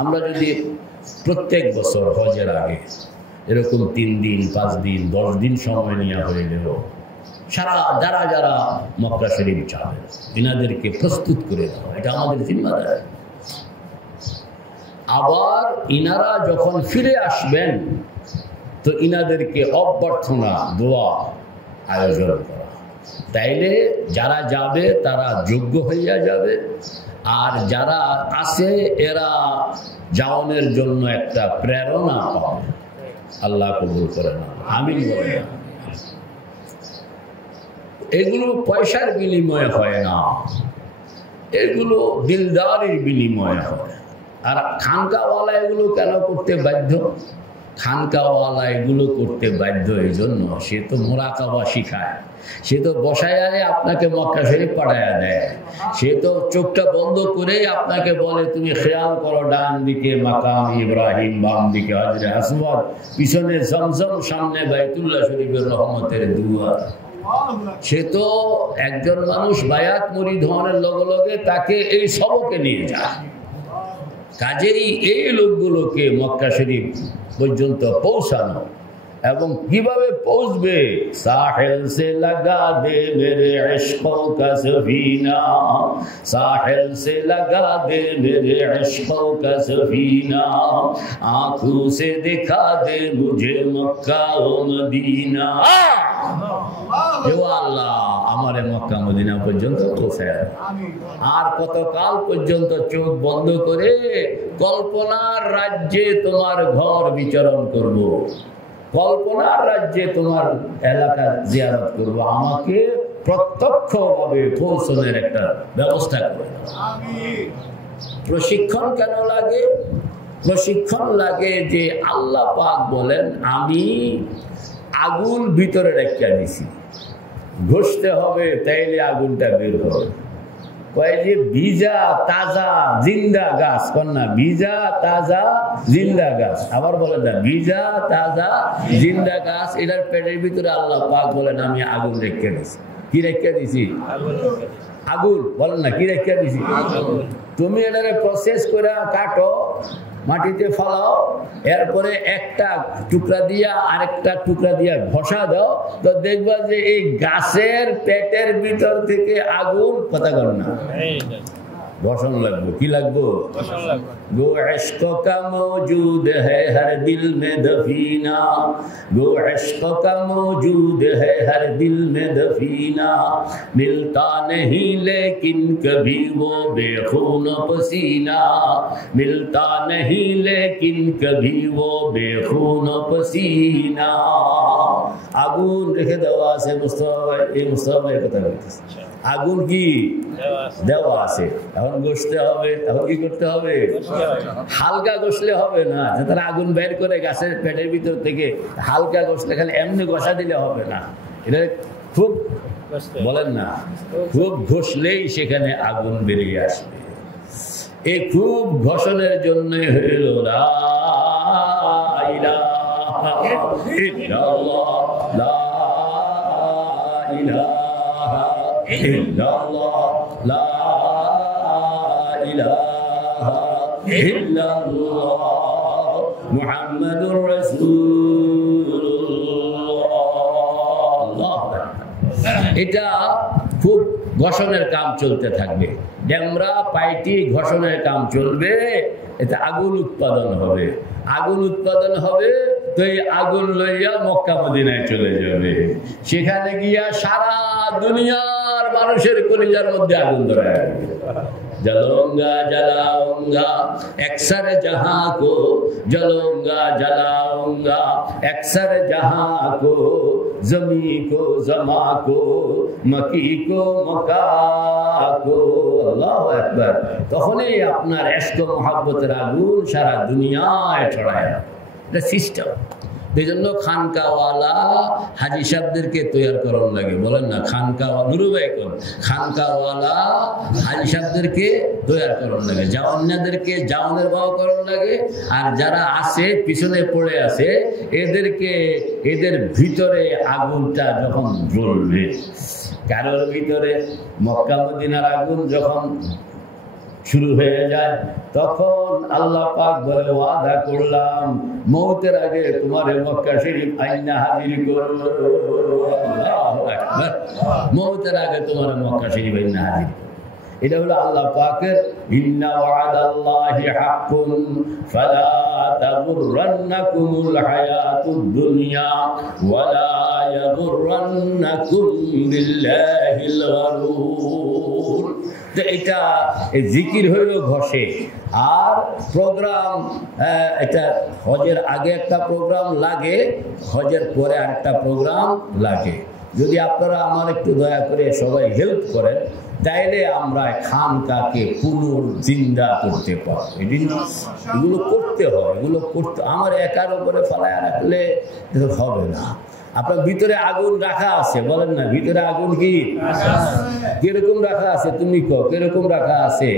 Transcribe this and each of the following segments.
আমরা যদি প্রত্যেক বছর হজের আগে এরকম 3 দিন 5 দিন 10 দিন সময় নিয়ে হইলেও যারা যারা মক্কা শরীফ যাবে এনাদেরকে প্রস্তুত করে দেওয়া, এটা আমাদের জিম্মাদারি। আবার ইনারা যখন ফিরে আসবেন তো ইনাদেরকে অভ্যর্থনা দোয়া আয়োজন করা, তাইলে যারা যাবে তারা যোগ্য হইয়া যাবে, আর যারা আছে এরা যাওয়ানোর জন্য একটা প্রেরণা পাবে। আল্লাহ কবুল করে না, আমিন বলেন। এগুলো পয়সার বিনিময়ে হয় না, এগুলো দিলদারির বিনিময়ে হয়। আর খানকাওয়ালা এগুলো কেন করতে বাধ্য? খানকাওয়ালা এগুলো করতে বাধ্য এই জন্য, সে তো মোরাকাবা শিখায়, সে তো বসায় আপনাকে মক্কা শরীফ পাঠায়া দেয়, সে তো চোখটা বন্ধ করে আপনাকে বলে তুমি খেয়াল করো ডান দিকে মাকাম ইব্রাহিম, বাম দিকে হজরে আসওয়াদ, পিছনে জমজম, সামনে বাইতুল্লাহ শরীফের রহমতের দুয়ার। সে তো একজন মানুষ বায়াত মুরিদ হওয়ার লগে লগে তাকে এই সবকে নিয়ে যায়। কাজেই এই লোকগুলোকে মক্কা শরীফ পর্যন্ত পৌঁছানো, এবং কিভাবে পৌঁছবে? সাহেল সে লাগা দে মেরে ইশকো কা সফিনা, সাহেল সে লাগা দে মেরে ইশকো কা সফিনা, আঁখোं से दिखा दे मुझे मक्का ও মদিনা। হে আল্লাহ, আমারে মক্কা মদিনা পর্যন্ত পৌঁছায়। আর কতকাল পর্যন্ত চোখ বন্ধ করে কল্পনার রাজ্যে তোমার ঘর বিচরণ করব, কল্পনার রাজ্যে তোমার এলাকা জিয়ারত করব? আমাকে প্রত্যক্ষভাবে পৌঁছানোর একটা ব্যবস্থা করে দাও। প্রশিক্ষণ কেন লাগে? প্রশিক্ষণ লাগে যে আল্লাহ পাক বলেন আমি আগুন ভিতরে রেখে দিছি, ঘষতে হবে তাইলে আগুনটা বের হবে। কয় যে ভিজা তাজা জিন্দা গাছ, কন্যা ভিজা তাজা জিন্দা গাছ, আবার বলে না ভিজা তাজা জিন্দা গাছ, এটার পেটের ভিতরে আল্লাহ পাক বলেন আমি আগুন রেখে দিছি। কি রেখে দিছি? আগুন। বলেন না কি রেখে দিছি? তুমি এটারে প্রসেস করে কাটো, মাটিতে ফলাও, এরপরে একটা টুকরা দিয়া আরেকটা টুকরা দিয়া ঘষা দাও, তো দেখবা যে এই গাছের পেটের ভিতর থেকে আগুন কথা কর না, ঘষণ লাগবে। কি লাগবে? গো ইশক কা মৌজুদ হ্যায় হর দিল মে দফিনা, গো ইশক কা মৌজুদ হ্যায় হর দিল মে দফিনা, মিলতা नहीं लेकिन कभी वो बेखून पसीना, मिलता नहीं लेकिन कभी वो बेखून पसीना। আগুন রেখে দেওয়া আছে মুস্তাফা, এই মুস্তাফার কথা বলতেছে। আগুন কি দেওয়া আছে, এখন ঘষতে হবে। এখন কি করতে হবে? হালকা ঘষলে হবে না, তারা আগুন বের করে গাছের পেটের ভিতর থেকে হালকা ঘষলে, খালি এমনি ঘষা দিলে হবে না, এটা খুব বলেন না খুব ঘষলেই সেখানে আগুন বেরিয়ে আসবে। এই খুব ঘষণের জন্য হইল লা ইলাহা ইল্লাল্লাহ, লা ইলাহা ইল্লাল্লাহ, লা ইলাহা ইল্লাল্লাহ মুহাম্মাদুর রাসূলুল্লাহ। এটা খুব ঘষণের কাম চলতে থাকবে, ডেমরা পাইটি ঘষণের কাম চলবে, এতে আগুন উৎপাদন হবে। আগুন উৎপাদন হবে তো এই আগুন লইয়া মক্কা মদিনায় চলে যাবে। সেখানে গিয়া সারা দুনিয়ার মানুষের কলিজার মধ্যে আগুন ধরে जलूंगा जलाऊंगा अक्सर जहां को, जलूंगा जलाऊंगा अक्सर जहां को, जमी को जमा को, मकी को मका को। अल्लाहु আকবার। তখনই আপনার ইশক ও মহব্বতের আগুন সারা দুনিয়ায় ছড়ায়। এটা সিস্টেম। এই জন্য খানকাওয়ালা হাজি সাহেবদেরকে তৈরি করার লাগে। বলেন না খানকাওয়ালা, গুরু ভাই কোন খানকাওয়ালা হাজি সাহেবদেরকে তৈরি করার লাগে, জাওয়ানদেরকে জাওয়ানের ভাও করার লাগে। আর যারা আছে পিছনে পড়ে আছে এদেরকে, এদের ভিতরে আগুনটা যখন জ্বলবে, কারোর ভিতরে মক্কা মদিনার আগুন যখন শুরু হয়ে যায়, তখন আল্লাহ পাক বলে ওয়াদা করলাম মৌতের আগে তোমার মক্কা শরীফ আইনা হাজির করব। আল্লাহু আকবার। মৌতের আগে তোমার মক্কা শরীফ আইনা হাজির। এটা হলো আল্লাহ পাকের ইন্না ওয়াদাল্লাহি হাক্কুন ফালা তাগুররান্নাকুমুল হায়াতুদ দুনিয়া ওয়ালা ইয়াগুররান্নাকুম বিল্লাহিল গারুর। তো এটা জিকির হইল ঘষে। আর প্রোগ্রাম, এটা হজের আগে একটা প্রোগ্রাম লাগে, হজের পরে আরেকটা প্রোগ্রাম লাগে। যদি আপনারা আমার একটু দয়া করে সবাই হেল্প করেন, তাইলে আমরা খানকাকে পুনর্জিন্দা করতে পারবো। এগুলো করতে হয়, এগুলো করতে, আমার একার উপরে ফেলায় রাখলে হবে না। আপনার ভিতরে আগুন রাখা আছে, বলেন না ভিতরে আগুন কি কিরকম রাখা আছে? তুমি কো কিরকম রাখা আছে?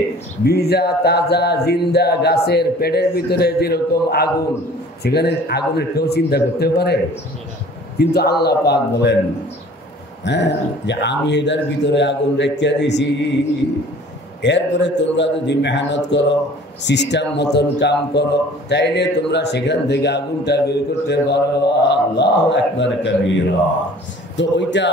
বীজা তাজা জিন্দা গাছের পেটের ভিতরে যেরকম আগুন, সেখানে আগুনের কেউ চিন্তা করতে পারে? কিন্তু আল্লাহ পাক বলেন হ্যাঁ যে আমি এটার ভিতরে আগুন রেখে দিছি, এরপরে তোমরা যদি মেহনত করো, সিস্টেম মতন কাম করো, তাইলে তোমরা সেখান থেকে আগুনটা বের করতে পারো। আল্লাহু আকবার কবীরা। তো ওইটা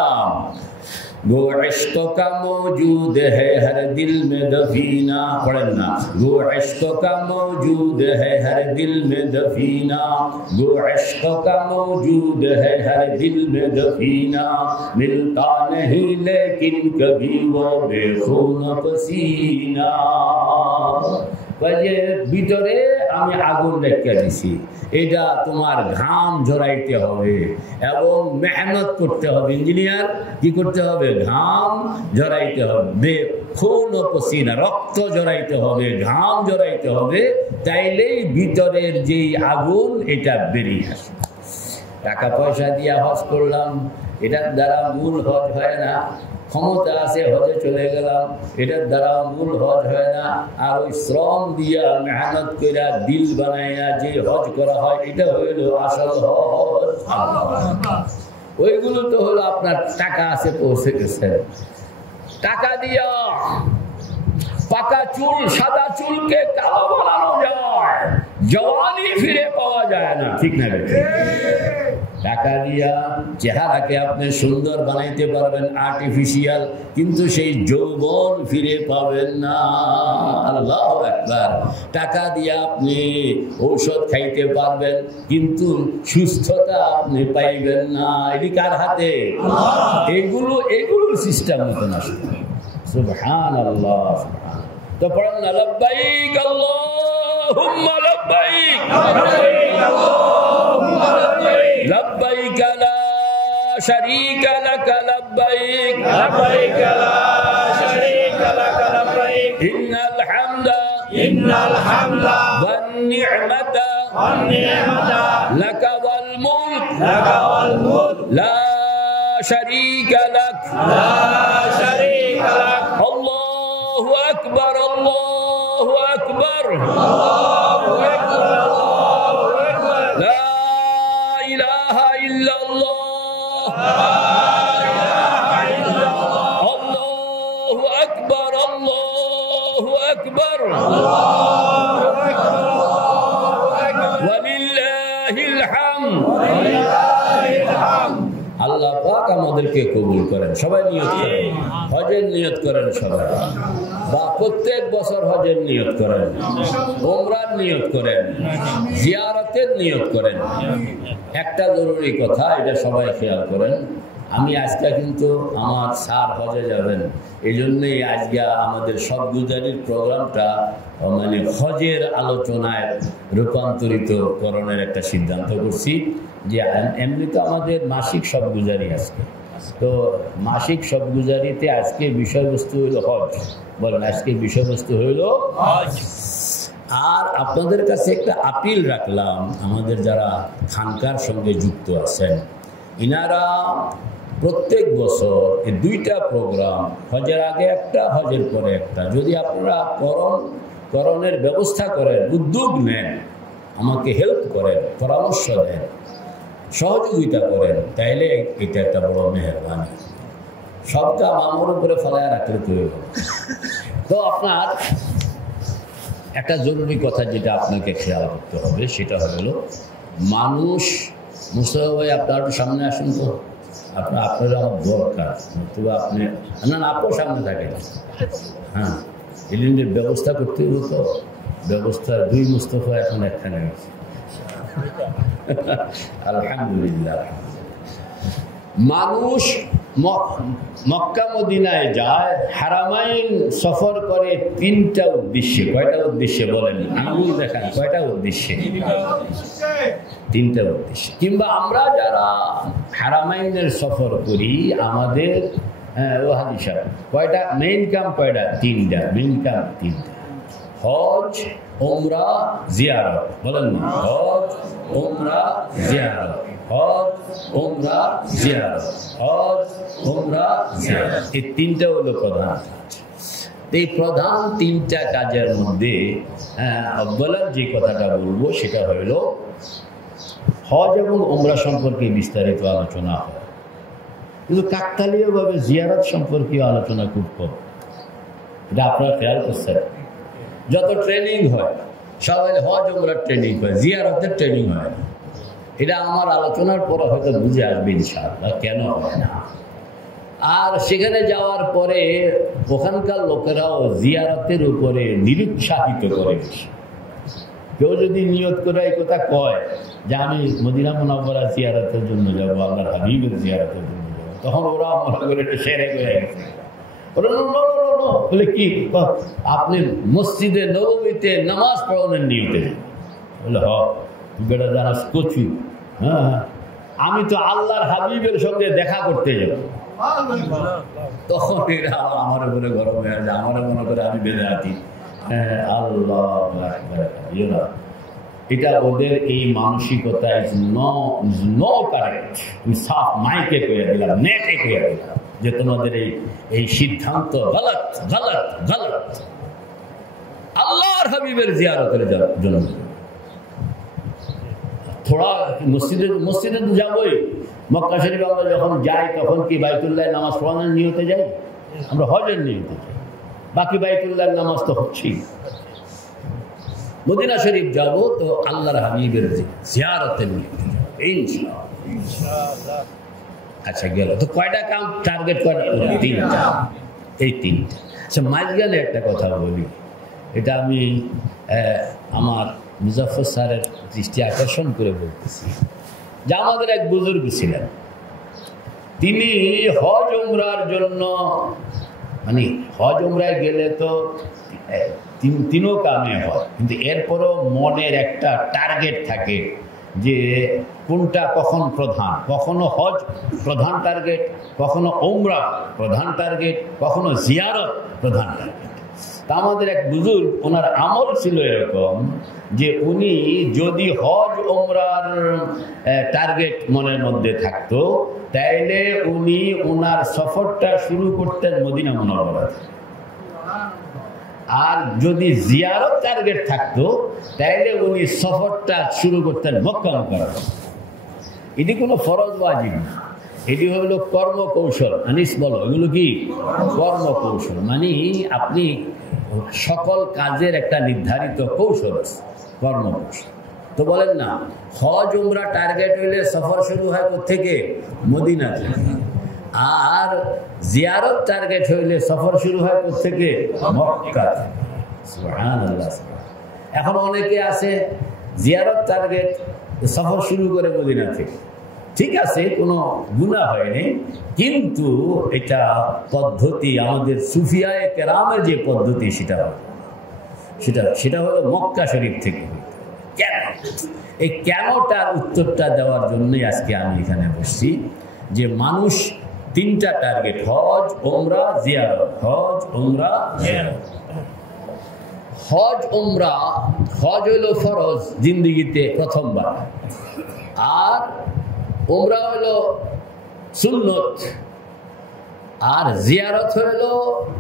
गो इश्क का मौजूद है हर दिल में दफीना, पढ़ें ना, गो इश्क का मौजूद है हर दिल में दफीना, गो इश्क का मौजूद है हर दिल में दफीना, मिलता नहीं लेकिन कभी वो बेखून पसीना। ভিতরে আমি আগুন রেখে দিছি, এটা তোমার ঘাম ঝরাইতে হবে এবং মেহনত করতে হবে। ইঞ্জিনিয়ার কি করতে হবে? ঘাম ঝরাইতে হবে, খুন ও পসিনা, রক্ত ঝরাইতে হবে, ঘাম ঝরাইতে হবে, তাইলেই ভিতরের যে আগুন এটা বেরিয়ে আসে। টাকা পয়সা দিয়ে হজ করলাম, এটার দ্বারা মূল হজ হয় না। ক্ষমতা আছে হজে চলে গেলাম, এটার দ্বারা মূল হজ হয় না। আর ওই শ্রম দিয়া মেহনত করে দিল বানাইয়া যে হজ করা হয়, এটা হইল আসল হজ। ওইগুলো তো হলো আপনার টাকা আছে, পৌঁছে গেছে। টাকা দিয়া পাকা চুল সাদা চুলকে কালো বানানো যায়, জওয়ানি ফিরে পাওয়া যায় না, ঠিক না? টাকা দিয়া চেহারাকে আপনি সুন্দর বানাইতে পারবেন আর্টিফিশিয়াল, কিন্তু সেই যৌবন ফিরে পাবেন না। আল্লাহু আকবার। টাকা দিয়ে আপনি ঔষধ খাইতে পারবেন, কিন্তু সুস্থতা আপনি পাইবেন না। এটি কার হাতে? এগুলোর সিস্টেম মতন আসবে। সুবহানাল্লাহ। তো পড়েন না লব্বাইক আল্লাহুম্মা লব্বাইক, لبيك لا شريك لك لبيك، لبيك لا شريك لك لبيك، إن الحمد والنعمة لك والملك لا شريك لك، الله أكبر الله أكبر لا إله إلا الله، الله أكبر الله أكبر ولله الحمد। আল্লাহ পাক আমাদেরকে কবুল করেন। সবাই নিয়ত করেন, হজের নিয়ত করেন সবাই, বা প্রত্যেক বছর হজের নিয়ত করেন, ওমরার নিয়ত করেন, জিয়ারতের নিয়ত করেন। একটা জরুরি কথা, এটা সবাই খেয়াল করেন, আমি আজকে কিন্তু আমার স্যার হজে যাবেন, এই জন্যই আজকে আমাদের সব গুজারির প্রোগ্রামটা মানে হজের আলোচনায় রূপান্তরিত করণের একটা সিদ্ধান্ত করছি। যে এমনি তো আমাদের মাসিক সব গুজারি আজকে, তো মাসিক সব গুজারিতে আজকে বিষয়বস্তু হইল হজ। বলেন আজকে বিষয়বস্তু হইল হজ। আর আপনাদের কাছে একটা আপিল রাখলাম, আমাদের যারা খানকার সঙ্গে যুক্ত আছেন, ইনারা প্রত্যেক বছর এই দুইটা প্রোগ্রাম, হজের আগে একটা, হজের পরে একটা, যদি আপনারা করণের ব্যবস্থা করেন, উদ্যোগ নেন, আমাকে হেল্প করেন, পরামর্শ দেন, সহযোগিতা করেন, তাইলে এটা একটা বড় মেহরবানি। সবটা আমার উপরে ফেলায় রাখলে তৈরি হবে। তো আপনার একটা জরুরি কথা যেটা আপনাকে খেয়াল করতে হবে সেটা হলো মানুষ, মুস্তফা ভাই আপনার সামনে আসুন তো, আপনার আমার দরকার, নতুবা আপনি না আপনার সামনে থাকেন। হ্যাঁ, এলিমের ব্যবস্থা করতে হতো, ব্যবস্থা দুই মুস্তফা এখন একখানে আছে। আলহামদুলিল্লাহ। মানুষ মক্কা মদিনায় যায়, হারামাইন সফর করে তিনটা উদ্দেশ্যে। কয়টা উদ্দেশ্যে বলেন? আঙুল দেখান, কয়টা উদ্দেশ্যে? তিনটা উদ্দেশ্যে। কিংবা আমরা যারা হারামাইনের সফর করি, আমাদের কয়টা মেইন কাম? কয়টা? তিনটা মেইন কাম, তিনটা। হজ, উমরা, জিয়ারত। বলেন না, হজ, উমরা, জিয়ারত। হজ, উমরা, জিয়ারত। হজ, উমরা, জিয়ারত। এই তিনটা হলো প্রধান। এই প্রধান তিনটা কাজের মধ্যে বলেন যে কথাটা বলবো সেটা হইল হজ এবং উমরা সম্পর্কে বিস্তারিত আলোচনা হয়, কিন্তু কাকতালীয়ভাবে জিয়ারত সম্পর্কে আলোচনা খুব কম। এটা আপনারা খেয়াল করছেন? যত ট্রেনিং হয় সবাই হজ উমরার ট্রেনিং হয়, জিয়ারতের ট্রেনিং হয় না। এটা আমার আলোচনার পরে হয়তো বুঝে আসবে ইনশাআল্লাহ কেন হয় না। আর সেখানে যাওয়ার পরে ওখানকার লোকেরাও জিয়ারতের উপরে নিরুৎসাহিত করে বেশি। কেউ যদি নিয়ত করে এই কথা কয় যে আমি মদিনা মুনাওয়ারা জিয়ারতের জন্য যাবো, আল্লাহর হাবিবের জিয়ারতের জন্য যাবো, তখন ওরা মনে করে এটা সেরে হয়ে গেছে। বলে কি আপনি মসজিদে নববীতে নামাজ পড়ানোর নিয়তে? বলে বেটা জানাস কচু। হ্যাঁ, আমি তো আল্লাহর হাবিবের সঙ্গে দেখা করতে যাব। তখন এরা আমার উপরে গরম হয়ে যায়, আমার মনে করে আমি বেঁধে আছি। আল্লাহ, এটা ওদের এই মানসিকতা সাফ মাইকে করে দিলাম, নেটে করে দিলাম যে তোমাদের এই সিদ্ধান্ত গলত গলত গলত। আল্লাহর হাবিবের জিয়ারতের জন্য থোড়া মসজিদে তো যাবোই। মক্কা শরীফ আমরা যখন যাই তখন কি বাইতুল্লাহ নামাজ পড়ানোর নিয়তে যাই? আমরা হজের নিয়তে যাই, বাকি বাইতুল্লাহ নামাজ তো হচ্ছি। মদিনা শরীফ যাবো তো আল্লাহর হাবিবের জিয়ারতের নিয়তে যাবো ইনশাআল্লাহ। আচ্ছা গেল তো কয়টা কাম টার্গেট করা? তিনটা। এই তিনটা। আচ্ছা মাঝখানে একটা কথা বলি, এটা আমি আমার মুজাফফর স্যারের দৃষ্টি আকর্ষণ করে বলতেছি যে আমাদের এক বুজুর্গ ছিলেন, তিনি হজ উমরার জন্য মানে হজ উমরায় গেলে তো তিনও কামে হয়, কিন্তু এরপরও মনের একটা টার্গেট থাকে যে কোনটা কখন প্রধান। কখনো হজ প্রধান টার্গেট, কখনো উমরা প্রধান টার্গেট, কখনো জিয়ারত প্রধান টার্গেট। তা আমাদের এক বুজুর্গ, ওনার আমল ছিল এরকম যে উনি যদি হজ উমরার টার্গেট মনের মধ্যে থাকতো তাইলে উনি ওনার সফরটা শুরু করতেন মদিনা মুনাওয়ারা থেকে। আর যদি জিয়ারত টার্গেট থাকতো তাইলে উনি সফরটা শুরু করতেন মক্কা মুকাররমা। এটি কোনো ফরজ ওয়াজিব না, এটি হলো কর্মকৌশল। আনিস বলো, এগুলো কি কর্মকৌশল? মানে আপনি সকল কাজের একটা নির্ধারিত কৌশল আছে, কর্মকৌশল। তো বলেন না, হজ উমরা টার্গেট হইলে সফর শুরু হয় থেকে মদিনা থেকে, আর জিয়ারত টার্গেট হইলে সফর শুরু হয় থেকে মক্কা থেকে। সুবহানাল্লাহ। এখন অনেকে আছে জিয়ারত টার্গেট, সফর শুরু করে মদিনা থেকে। ঠিক আছে, কোনো গুনাহ হয়নি, কিন্তু এটা পদ্ধতি আমাদের সুফিয়ায়ে কেরামের যে পদ্ধতি সেটা হলো মক্কা শরীফ থেকে। কেন? এই কেনটার উত্তরটা দেওয়ার জন্যই আজকে আমি এখানে বসছি যে মানুষ তিনটা টার্গেট, হজ উমরা জিয়ারত। হজ উমরা জিয়ারত। হজ উমরা, হজ হইল ফরজ জিন্দেগিতে প্রথমবার, আর উমরা হইল সুন্নত, আর জিয়ারত হইল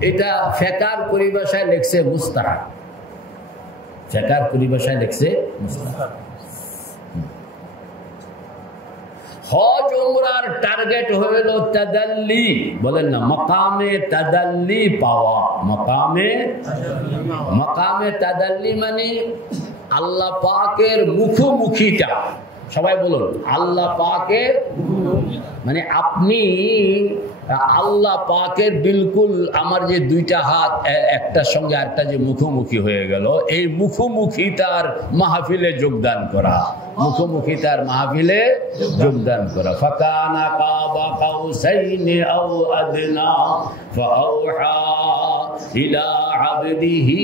এটা ফেকার পরিভাষায় লেখছে মুস্তাহাব। ফেকার পরিভাষায় লেখছে মুস্তাহাব। হজ উমরার টার্গেট হইল তাদাল্লি, বলেন না, মাকামে তাদাল্লি পাওয়া। মাকামে তাদাল্লি মানে আল্লাহ পাকের মুখোমুখিটা। সবাই বলুন, আল্লাহ পাকের মানে আপনি আল্লাহ পাকের বিলকুল আমার যে দুইটা হাত একটার সঙ্গে আরেকটা যে মুখোমুখি হয়ে গেল, এই মুখোমুখিতার মাহফিলে যোগদান করা, মুখোমুখিতার মাহফিলে যোগদান করা। ফাকানা কাবা কাউসাইনি আও আদনা ফাআওহা ইলা আবদিহি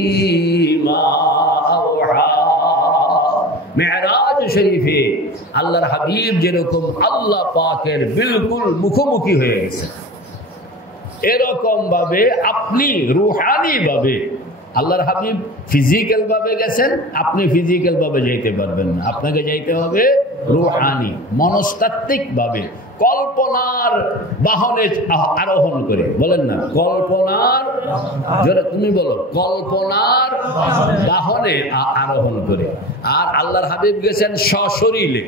মা আওহা। মেরাজ শরীফে আল্লাহর হাবিব যেরকম আল্লাহ পাকের বিলকুল মুখোমুখি হয়ে গেছে, এরকম ভাবে আপনি রুহানি ভাবে আল্লাহর হাবিব ফিজিক্যাল ভাবে গেছেন, আপনি ফিজিক্যাল ভাবে যাইতে পারবেন না, আপনাকে যাইতে হবে রুহানি মনস্তাত্ত্বিক ভাবে, কল্পনার বাহনে আরোহণ করে। বলেন না, কল্পনার, জোরে তুমি বলো, কল্পনার বাহনে আরোহণ করে। আর আল্লাহর হাবিব গেছেন সশরীরে।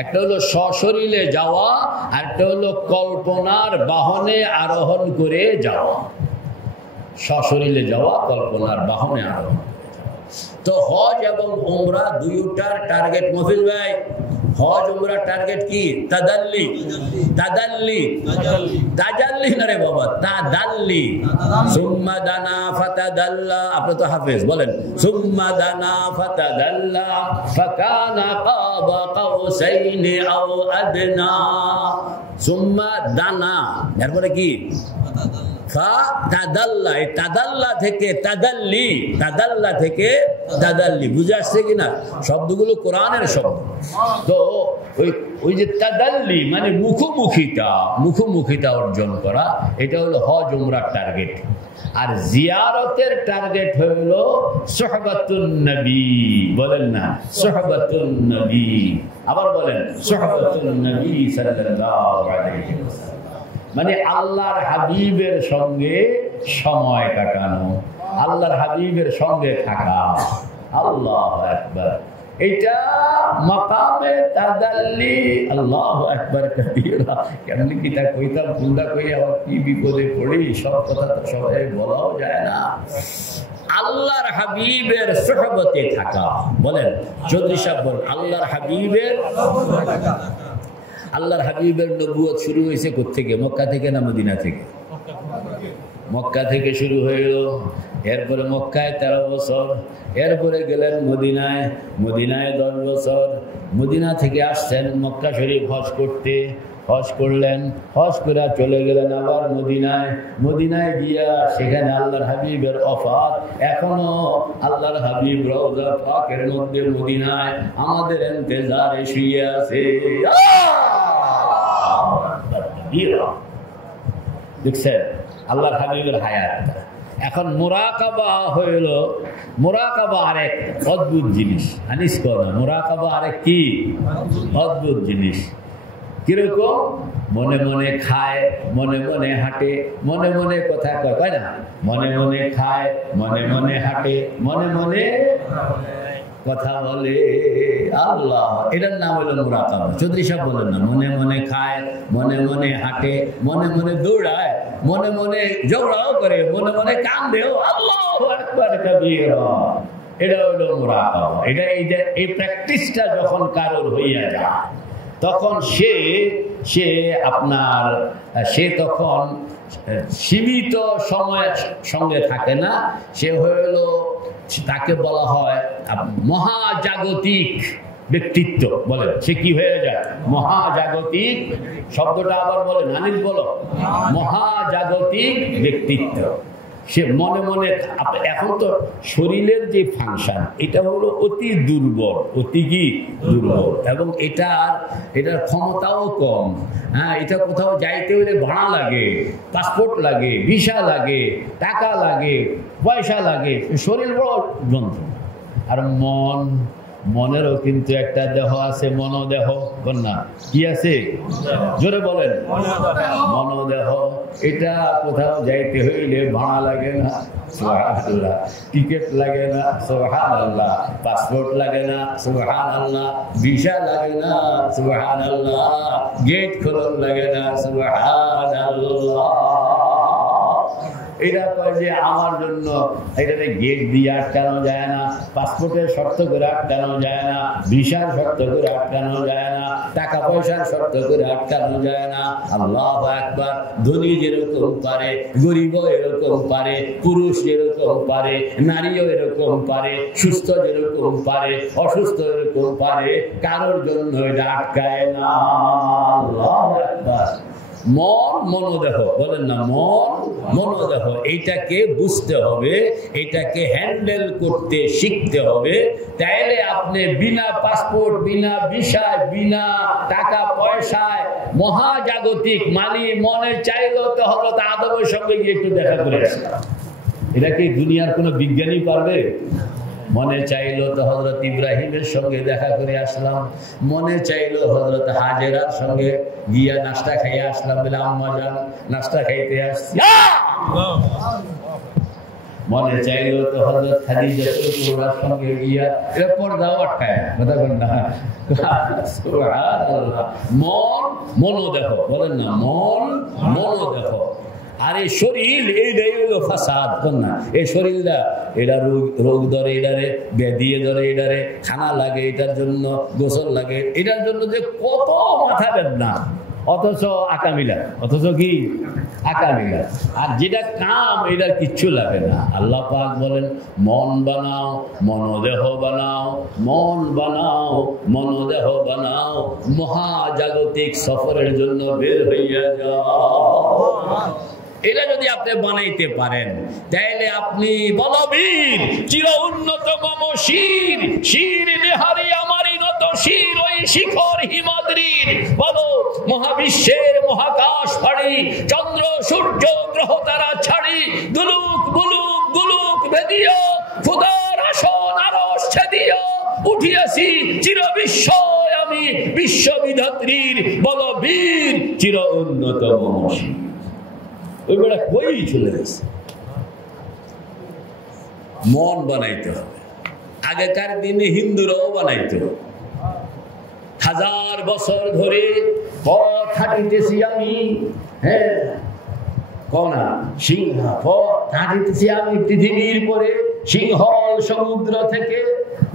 একটা হলো সশরীরে যাওয়া, আর একটা হলো কল্পনার বাহনে আরোহণ করে যাওয়া। সশরীরে যাওয়া, কল্পনার বাহনে আরোহণ। তো হজ এবং উমরা দুইটার টার্গেট, মফিল ভাই, হজ উমরার টার্গেট কি? তাদাল্লি। তাদাল্লি তাজাল্লি না রে বাবা, তাদাল্লি। সুম্মা দানা ফাতাদাল্লা, আপনি তো হাফেজ, বলেন সুম্মা দানা ফাতাদাল্লা ফাকানা কাবা কাউসাইনি আও আদনা। সুম্মা দানা, এরপরে কি? তাদাল্লা, তাদাল্লা থেকে তাদাল্লি, তাদাল্লা থেকে তাদাল্লি। বুঝে আসছে কিনা? শব্দগুলো কোরআনের শব্দ। তো ওই যে তাদাল্লি মানে মুখোমুখিতা অর্জন করা, এটা হলো হজ উমরার টার্গেট। আর জিয়ারতের টার্গেট হলো সুহবাতুন নবী। বলেন না, সুহবাতুন নবী। আবার বলেন সুহবাতুন নবী সাল্লাল্লাহু আলাইহি ওয়াসাল্লাম, মানে আল্লাহর হাবিবের সঙ্গে সময় কাটানো, আল্লাহর হাবিবের সঙ্গে থাকা। আল্লাহু আকবার, এটা মাকামে তাদাল্লি। আল্লাহু আকবার কবীরা। কেমনি কি তা কইতাম, ভুলটা কই আবার কি বিপদে পড়ি, সব কথা তো সবাই বলাও যায় না। আল্লাহর হাবিবের সুহবতে থাকা। বলেন চৌধুরী সাহেব, বলেন আল্লাহর হাবিবের। আল্লাহর হাবিবের নবুয়ত শুরু হয়েছে কোত্থেকে? মক্কা থেকে না মদিনা থেকে? মক্কা থেকে শুরু হইল। এরপরে মক্কায় 13 বছর, এরপরে গেলেন মদিনায়, মদিনায় 10 বছর। মদিনা থেকে আসছেন মক্কা শরীফ হজ করতে, হজ করলেন, হজ করে চলে গেলেন আবার মদিনায়। মদিনায় গিয়া সেখানে আল্লাহর হাবিবের ওফাত। এখনো আল্লাহর হাবিব রওজা পাকের মধ্যে মদিনায় আমাদের ইন্তজারে শুয়ে আছে। দেখছেন আল্লাহর হাবিবের হায়াত। এখন মুরাকাবা হইল, মুরাকাবা আরেক অদ্ভুত জিনিস। আনিস কর না, মুরাকাবা আরেক কি অদ্ভুত জিনিস। কিরকম? মনে মনে খায়, মনে মনে হাঁটে, মনে মনে কথা কয় না, মনে মনে খায়, মনে মনে হাঁটে, মনে মনে কথা বলে। আল্লাহ, এটার নাম হলো মুরাকাবা। চৌধুরী সাহেব বলেন না, মনে মনে খায়, মনে মনে হাঁটে, মনে মনে দৌড়ায়, মনে মনে ঝগড়াও করে, মনে মনে কান্দেও। আল্লাহু আকবার কবীরা। এটা হলো মুরাকাবা। এটা এই প্র্যাকটিসটা যখন কারোর হইয়া যায়, তখন সে আপনার তখন সীমিত সময়ের সঙ্গে থাকে না, সে হইল, তাকে বলা হয় মহাজাগতিক ব্যক্তিত্ব। বলে সে কি হয়ে যায়? মহাজাগতিক। শব্দটা আবার বলে, নানিল বলো, মহাজাগতিক ব্যক্তিত্ব। সে মনে মনে, এখন তো শরীরের যে ফাংশন, এটা হলো অতি দুর্বল, অতি কি দুর্বল, এবং এটার ক্ষমতাও কম। হ্যাঁ, এটা কোথাও যাইতে হলে ভাড়া লাগে, পাসপোর্ট লাগে, ভিসা লাগে, টাকা লাগে, পয়সা লাগে। শরীর বড় যন্ত্র। আর মনেরও কিন্তু একটা দেহ আছে, মনোদেহ। না কি আছে? জোরে বলেন। মনোদেহ। এটা কোথাও যাইতে হইলে ভাড়া লাগে না, সুবহানাল্লাহ। টিকিট লাগে না, সুবহানাল্লাহ। পাসপোর্ট লাগে না, সুবহানাল্লাহ। ভিসা লাগে না, সুবহানাল্লাহ। গেট খোলন লাগে না, সুবহানাল্লাহ। এরা কয় যে আমার জন্য এটাতে গেট দিয়ে আটকানো যায় না, পাসপোর্টের শর্ত করে আটকানো যায় না, ভিসার শর্ত করে আটকানো যায় না, টাকা পয়সার শর্ত করে আটকানো যায় না। আল্লাহু আকবার। ধনী যেরকম পারে, গরিবও এরকম পারে, পুরুষ যেরকম পারে, নারীও এরকম পারে, সুস্থ যেরকম পারে, অসুস্থ এরকম পারে, কারোর জন্য এটা আটকায় না। আল্লাহু আকবার। মন মনোদেহ, বলেন না, মন মনোদেহ। এইটাকে বুঝতে হবে, এটাকে হ্যান্ডেল করতে শিখতে হবে। তাইলে আপনি বিনা পাসপোর্ট, বিনা ভিসায়, বিনা টাকা পয়সায় মহাজাগতিক মনে চাইলেও তো হযরত আদমের সঙ্গে গিয়ে একটু দেখা করে আসলাম। এটা কি দুনিয়ার কোনো বিজ্ঞানী পারবে? মনে চাইলো তো হযরত ইব্রাহিমের সঙ্গে দেখা করে আসলাম, মনে চাইলো হযরত হাজেরার সঙ্গে গিয়া নাস্তা খাইয়া আসলাম, বলে আম্মা জান নাস্তা খাইতে আসছি। মনে চাইলো তো হযরত খাদিজার সঙ্গে গিয়া, এটা পর্দাও আটকায়, কথা বলেন না। সুবহানাল্লাহ। মন মনোদেহ, বলেন না, মন মনোদেহ। আর এই শরীর এইটাই হলো ফাসাদ। না, এই শরীরটা এটা রোগ ধরে, এটারে ব্যাধিয়ে ধরে, এটারে খানা লাগে, এটার জন্য গোসল লাগে, এটার জন্য যে কত মাথা বেদনা, অথচ আকামিলা, অথচ কি আকামিলা। আর যেটা কাম, এটা কিচ্ছু লাগে না। আল্লাহ পাক বলেন, মন বানাও, মনোদেহ বানাও, মন বানাও, মনোদেহ বানাও, মহাজাগতিক সফরের জন্য বের হইয়া যাও। এটা যদি আপনি বানাইতে পারেন, তাইলে আপনি বলবীর, চির উন্নত মম শির, শির নেহারি আমারই নত শির, ওই শিখর হিমাদ্রির। বলো মহাবিশ্বের মহাকাশ ফাড়ি, চন্দ্র সূর্য গ্রহ তারা ছাড়ি, দুলুক বুলুক গুলুক ভেদিও, খুদার আসন আরশ ছেদিও, উঠিয়াছি চির বিস্ময় আমি বিশ্ববিধাত্রীর, বলবীর, চির উন্নত মম শির। ওইগুলা কই চলে গেছে? মন বানাইতে হবে। আগেকার দিনে হিন্দুরাও বানাইতো। 1000 বছর ধরে পথ হাঁটিতেছি আমি, হ্যাঁ কোনা সিংহ পথ হাঁটিতেছি আমি পৃথিবীর পরে, সিংহল সমুদ্র থেকে,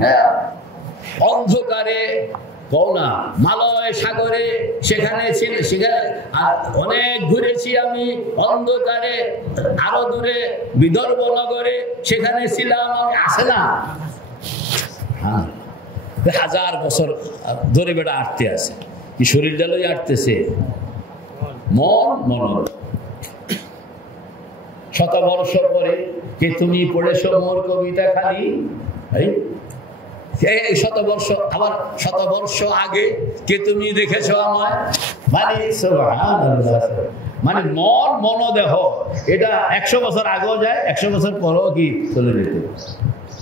হ্যাঁ অন্ধকারে কোনা মালয় সাগরে, সেখানে অনেক ঘুরেছি আমি, অন্ধকারে আরো দূরে বিদর্ভ নগরে, সেখানে ছিলাম আমি। আসে না? হ্যাঁ, 1000 বছর ধরে বেটা আটতে আছে। কি শরীর ডালই আটতেছে? মন মন। শতবর্ষ পরে কে তুমি পড়েছো মোর কবিতা খালি, শতবর্ষ, আবার শতবর্ষ আগে কে তুমি দেখেছো আমায়, মানে মন মনোদেহ। এটা 100 বছর আগেও যায়, 100 বছর পরেও কি চলে যেতে।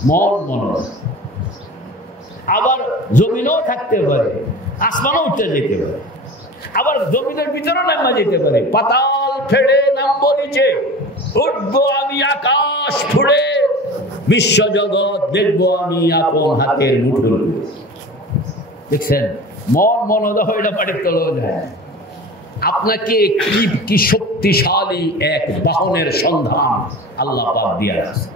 মন মনোদেহ। আবার জমিনও থাকতে পারে, আসমানও উঠতে যেতে পারে, আবার জমিনের ভিতরেও নামা যেতে পারে। পাতাল ফেড়ে নামবো নিচে, উঠবো আমি আকাশ ফুড়ে, বিশ্ব জগৎ দেখবো আমি আপন হাতের মুঠোর। দেখছেন, মন মনোদেহ এটা পাটির তলেও যায়। আপনাকে কি শক্তিশালী এক বাহনের সন্ধান আল্লাহ পাক দিয়া আছে।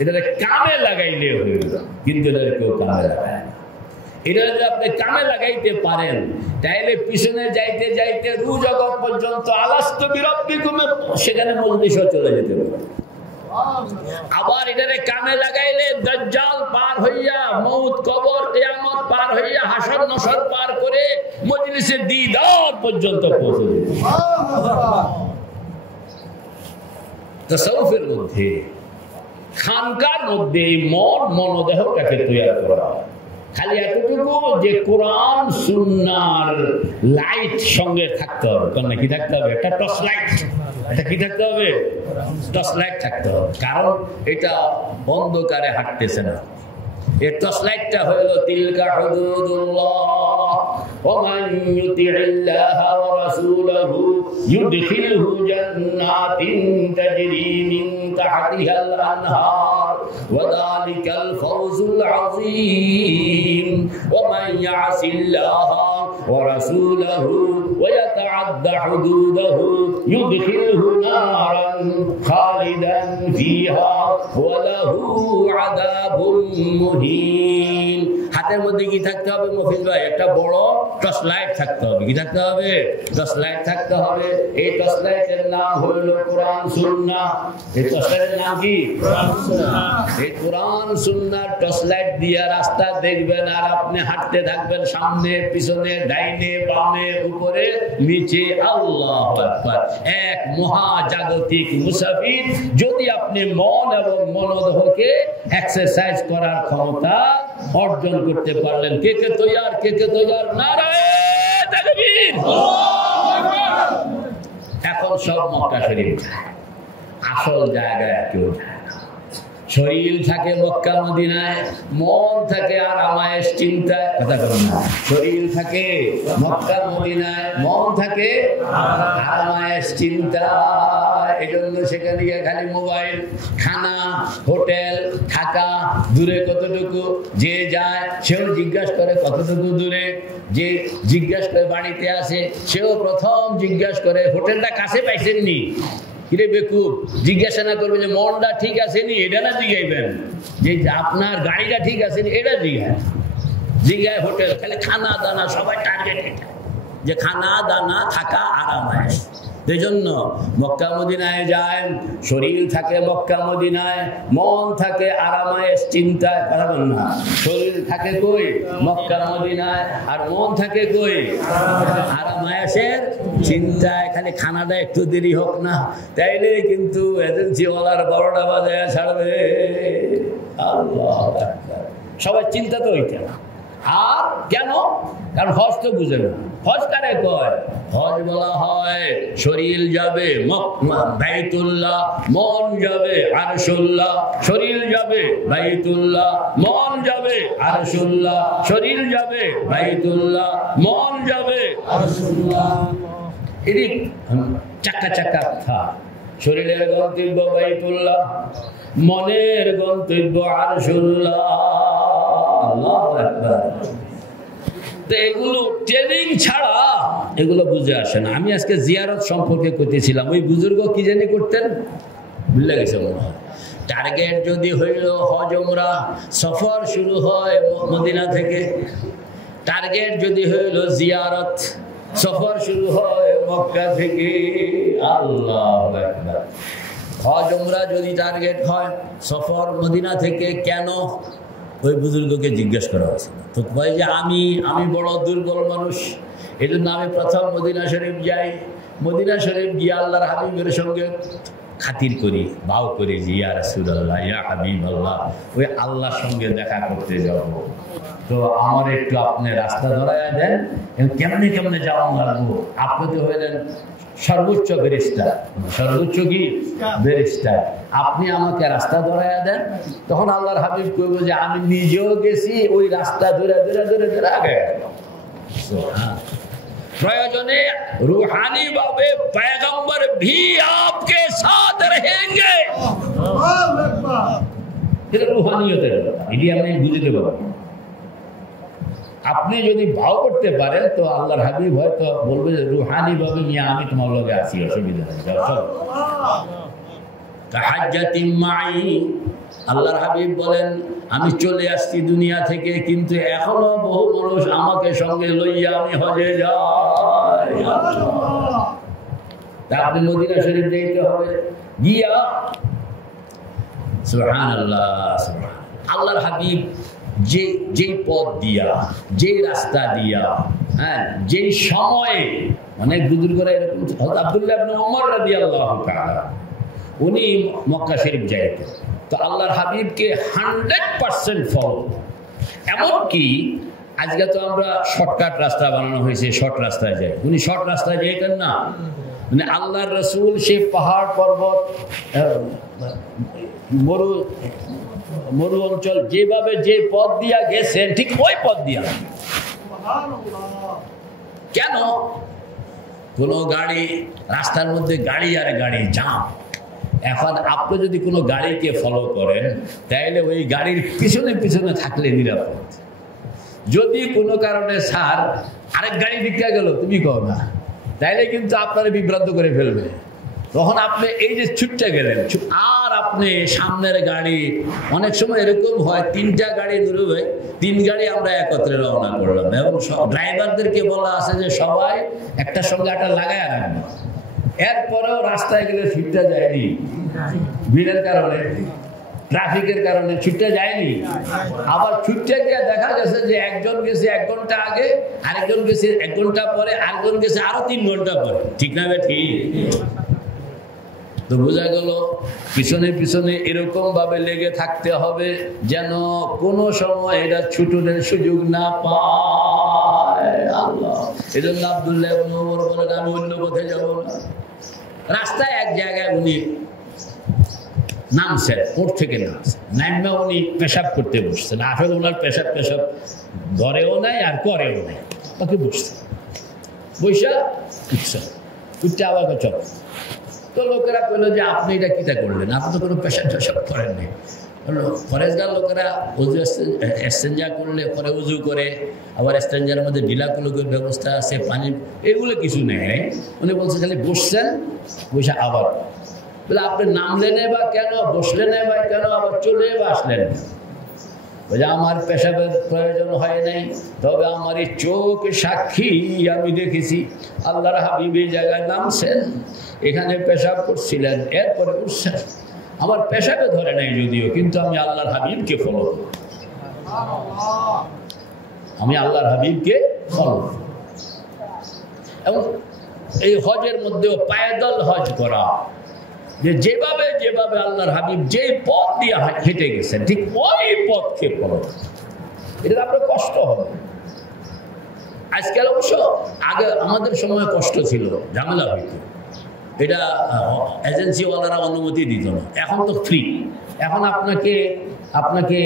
এটা কামে লাগাইলে হয়ে যায়, কিন্তু এটা কেউ কামে লাগায় না। এটা যদি আপনি কামে লাগাইতে পারেন, তাইলে পিছনে যাইতে যাইতে রু জগৎ পর্যন্ত আলাস্তু বিরাব্বিকুম, সেখানে মজলিসও চলে যেতে পারে। আবার এটারে কামে লাগাইলে দাজ্জাল পার হইয়া, মউত কবর কিয়ামত পার হইয়া, হাসর নসর পার করে মজলিসে দিদার পর্যন্ত পৌঁছে যেতে পারে। তাসাউফের মধ্যে, খানকার মধ্যে মন মনোদেহটাকে তৈরি করা হয়। খালি এতটুকু যে কোরআন সুন্নাহর লাইট সঙ্গে থাকতে হবে। কোন কি থাকতে হবে? একটা টর্চ লাইট। এটা কি থাকতে হবে? টর্চ লাইট থাকতে হবে। কারণ এটা অন্ধকারে হাঁটতেছে না, এর টর্চলাইটটা হলো তিলকা হুদুদুল্লাহ ওয়া মান ইউতি'িল্লাহা ওয়া রাসূলাহু ইউদখিলহু জান্নাতিন তাজরি মিন তাহতিহাল আনহার ওয়া যালিকাল ফাওজুল আযীম ওয়া মান ইয়াসিল্লাহা ওয়া রাসূলাহু ওয়া ইয়াতাআদ্দা হুদুদাহু ইউদখিলহু নারান খালিদান ফিহা ওয়া লাহু আযাবুন মুহিন। হাতের মধ্যে কি থাকতে হবে মফিজ ভাই? একটা বড় টর্চ লাইট থাকতে হবে। কি থাকতে হবে? টর্চ লাইট থাকতে হবে। এই টর্চ লাইটের নাম হলো কোরআন সুন্নাহ। এই টর্চ লাইটের নাম কি? কোরআন সুন্নাহ। এই কোরআন সুন্নাহর টর্চ লাইট দিয়ে রাস্তা দেখবেন আর আপনি হাঁটতে থাকবেন, সামনে পিছনে ডাইনে বামে উপরে নিচে। আল্লাহু আকবার। এক মহাজাগতিক মুসাফির। যদি আপনি মন এবং মনোদেহকে এক্সারসাইজ করার ক্ষমতা অর্জন করতে পারলেন। কে কে তৈয়ার? কে কে তৈয়ার? নারায়ে তাকবীর। এখন সব মক্কা শরীফ যায়, আসল জায়গায় কেউ যায়। শরীর থাকে মক্কা মদিনায়, মন থাকে আর আমায়েশ চিন্তায়। কথা বলুন না। শরীর থাকে মক্কা মদিনায়, মন থাকে আমায়েশ চিন্তায়। এজন্য সেখানে গিয়ে খালি মোবাইল, খানা, হোটেল, থাকা, দূরে কতটুকু। যে যায় সেও জিজ্ঞাসা করে কতটুকু দূরে। যে জিজ্ঞাসা করে বাড়িতে আসে সেও প্রথম জিজ্ঞাসা করে হোটেলটা কাছে পাইছেননি। কিরে বেকুব, জিজ্ঞাসা না করবে যে মনটা ঠিক আছে নি, এটা না জিজ্ঞাইবেন যে আপনার গাড়িটা ঠিক আছে নি, এটা জিজ্ঞায় হোটেল। খালি খানা দানা, সবাই টার্গেট যে খানা দানা থাকা আরামায়েশ। এই জন্য মক্কা মদিনায় যায়, শরীর থাকে মক্কা মদিনায়, মন থাকে আরামায়েশ চিন্তায়। পারবেন না। শরীর থাকে কই? মক্কা মদিনায়। আর মন থাকে কই? আরামায়েশের চিন্তায়। খালি খানাটা একটু দেরি হোক না, তাইলে কিন্তু এজেন্সিওয়ালার 12টা বাজে ছাড়বে। আল্লাহ সবাই চিন্তা তো ওইটা। আর কেন? কারণ হজ তো বুঝে না। হজ কারে কয়? হজ বলা হয় শরীর যাবে বাইতুল্লাহ, মন যাবে আরশুল্লাহ। শরীর যাবে বাইতুল্লাহ, মন যাবে আরশুল্লাহ। শরীর যাবে বাইতুল্লাহ, মন যাবে আরশুল্লাহ। এদিক চাকা চাকা থা। শরীরের গন্তব্য বাইতুল্লাহ, মনের গন্তব্য আরশুল্লাহ। আল্লাহু আকবার। এগুলো ট্রেনিং ছাড়া এগুলো বুঝে আসে না। আমি আজকে জিয়ারত সম্পর্কে করতেছিলাম, ওই বুজুর্গ কি জানি করতেন, ভুলে গেছে মনে হয়। টার্গেট যদি হইল হজ উমরা, সফর শুরু হয় মদিনা থেকে। টার্গেট যদি হইল জিয়ারত, সফর শুরু হয় মক্কা থেকে। আল্লাহু আকবার। হজ উমরা যদি টার্গেট হয়, সফর মদিনা থেকে। কেন? ওই বুজুর্গকে জিজ্ঞেস করা হয়েছে। তো কয় যে আমি বড় দুর্বল মানুষ, এই জন্য আমি প্রথম মদিনা শরীফ যাই। মদিনা শরীফ গিয়ে আল্লাহর হাবিবের সঙ্গে খাতির করি, ভাও করি যে ইয়া রাসূলুল্লাহ, ইয়া হাবিবাল্লাহ, ওই আল্লাহর সঙ্গে দেখা করতে যাব। তো আমার একটু আপনি রাস্তা ধরায়া দেন, কেমনে কেমনে যাওয়া লাগবো। আপনি তো হইলেন সর্বোচ্চ ফেরেশতা, সর্বোচ্চ কি ফেরেশতা, আপনি আমাকে রাস্তা ধরায়া দেন। তখন আল্লাহর হাবিব কইব যে আমি নিজেও গেছি, ওই রাস্তা ধরে ধরে ধরে ধরে আগে। প্রয়োজনে রুহানি ভাবে पैगंबर भी आपके साथ रहेंगे। এটা রুহানিয়তের কথা, এটি আপনি বুঝতে পারবেন। আপনি যদি ভাও করতে পারেন তো আল্লাহর হাবিব হয়তো বলবে যে রুহানি ভাবে নিয়ে আমি তোমার লগে আছি, অসুবিধা নেই, যাও চলো। তাহাজ্জাতিন মাই, আল্লাহর হাবিব বলেন আমি চলে আসছি দুনিয়া থেকে, কিন্তু এখনো বহু মানুষ আমাকে সঙ্গে লইয়া আমি হজে যাই। তা আপনি মদিনা শরীফ যেতে হবে গিয়া সুবহানাল্লাহ। আল্লাহর হাবিব যে পথ দিয়া, যে রাস্তা দিয়া, হ্যাঁ, যে সময়ে, অনেক বুজুর্গরা এরকম, হযরত আব্দুল্লাহ ইবনে ওমর রাদিয়াল্লাহু তাআলা উনি মক্কা শরীফ যাইতেন। তো আল্লাহর হাবিবকে 100% ফলো। এমনকি আজকে তো আমরা শর্টকাট রাস্তা বানানো হয়েছে, শর্ট রাস্তায় যাই, উনি শর্ট রাস্তায় যাইতেন না। মানে আল্লাহর রাসূল সে পাহাড় পর্বত, মরু মরু অঞ্চল যেভাবে যে পথ দিয়া গেছেন ঠিক ওই পথ দিয়া। কেন? কোন গাড়ি রাস্তার মধ্যে গাড়ি আর গাড়ি জাম। এখন আপনি যদি কোনো গাড়িকে ফলো করেন তাহলে ওই গাড়ির পিছনে পিছনে থাকলে নিরাপদ। যদি কোনো কারণে স্যার আরেক গাড়ি দিকে গেল তুমি কও না, তাইলে কিন্তু আপনারা বিভ্রান্ত করে ফেলবে। তখন আপনি এই যে ছুটতে গেলেন আর আপনি সামনের গাড়ি, অনেক সময় এরকম হয় 3টা গাড়ি ধরে হয়, 3 গাড়ি আমরা একত্রে রওনা করলাম এবং ড্রাইভারদেরকে বলা আছে যে সবাই একটার সঙ্গে একটা লাগায় রাখবে। এরপরেও রাস্তায় গেলে ছুটতে যায়নি, ভিড়ের কারণে, ট্রাফিকের কারণে ছুটতে যায়নি। আবার ছুটতে গিয়ে দেখা গেছে যে একজন গেছে 1 ঘন্টা আগে, আরেকজন গেছে 1 ঘন্টা পরে, আরেকজন গেছে আরো 3 ঘন্টা পরে। ঠিক না? ঠিক। তো বোঝা গেল পিছনে পিছনে এরকম ভাবে লেগে থাকতে হবে যেন কোনো সময় এটা ছুটনের সুযোগ না পায়। আল্লাহ, এজন্য আব্দুল্লাহ ইবনে ওমর বলেন আমি অন্য পথে যাব না। রাস্তায় এক জায়গায় উনি নামছেন, ওর থেকে নামে উনি পেশাব করতে বসছেন। আসলে ওনার পেশাব ঘরেও নাই আর করেও নাই, তাকে বসছে, বৈশা উঠছে আবার চল। তো লোকেরা কইল যে আপনি এটা কিটা করলেন, আপনি তো কোনো পেশাব করেন নাই। ফরেজগার লোকেরা উজু এক্সচেঞ্জা করলে পরে উজু করে, আবার এক্সচেঞ্জার মধ্যে ঢিলাকুলুকের ব্যবস্থা আছে, পানি, এগুলো কিছু নেই। উনি বলছে খালি বসছেন, বসে আবার বলে আপনি নামলেন বা কেন, বসলেন বা কেন, আবার চলে বা আসলেন? বলে আমার পেশাবের প্রয়োজন হয় নাই, তবে আমার এই চোখ সাক্ষী, আমি দেখেছি আল্লাহর হাবিব এই জায়গায় নামছেন, এখানে পেশাব করছিলেন, এরপরে উঠছেন। আমার পেশাবে ধরে নাই যদিও, কিন্তু আমি আল্লাহর হাবিবকে ফলো করি, আমি আল্লাহর হাবিবকে ফলো করি। এবং এই হজের মধ্যেও পায়দল হজ করা, যে যেভাবে যেভাবে আল্লাহর হাবিব যে পথ দিয়ে হেঁটে গেছেন ঠিক ওই পথকে ফলো করা, এটা আপনার কষ্ট হবে। আজকাল অবশ্য, আগে আমাদের সময় কষ্ট ছিল, ঝামেলা হইত, এটা এজেন্সিওয়ালারা অনুমতি দিত না। এখন তো ফ্রি, এখন আপনাকে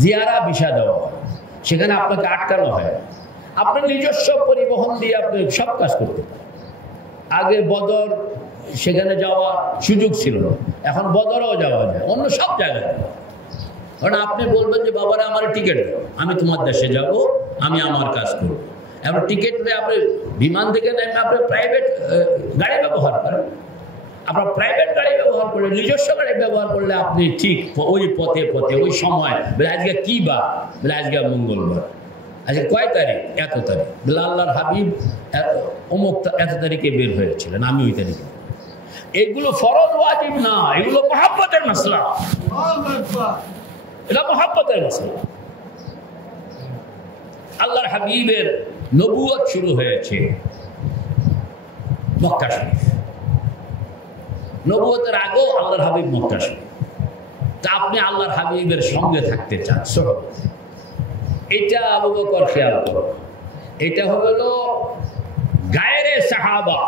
জিয়ারা ভিসা দেওয়া হয়, সেখানে আপনাকে আটকানো হয়, আপনার নিজস্ব পরিবহন দিয়ে আপনি সব কাজ করতে পারেন। আগে বদর সেখানে যাওয়ার সুযোগ ছিল না, এখন বদরেও যাওয়া যায়, অন্য সব জায়গায়। কারণ আপনি বলবেন যে বাবারা আমার টিকিট দাও, আমি তোমার দেশে যাব, আমি আমার কাজ করব। এখন টিকিট নিয়ে আপনি বিমান থেকে নেমে আপনি প্রাইভেট গাড়ি ব্যবহার করেন, আপনার প্রাইভেট গাড়ি ব্যবহার করলে, নিজস্ব গাড়ি ব্যবহার করলে আপনি ঠিক ওই পথে পথে ওই সময়, বলে আজকে কি বার, বলে আজকে মঙ্গলবার, আজকে কয় তারিখ, এত তারিখ, বলে আল্লাহর হাবিব অমুক এত তারিখে বের হয়েছিলেন, আমি ওই তারিখে। এগুলো ফরজ ওয়াজিব না, এগুলো মুহাব্বতের মাসলা, এটা মুহাব্বতের মাসলা। আল্লাহর হাবিবের নবুয়ত শুরু হয়েছে মক্কা শরীফ, নবুয়তের আগেও আল্লাহর হাবিব মক্কা শরীফ। তা আপনি আল্লাহর হাবিবের সঙ্গে থাকতে চান, এটা আবু বকর খেয়াল করো, এটা হলো গায়রে সাহাবা,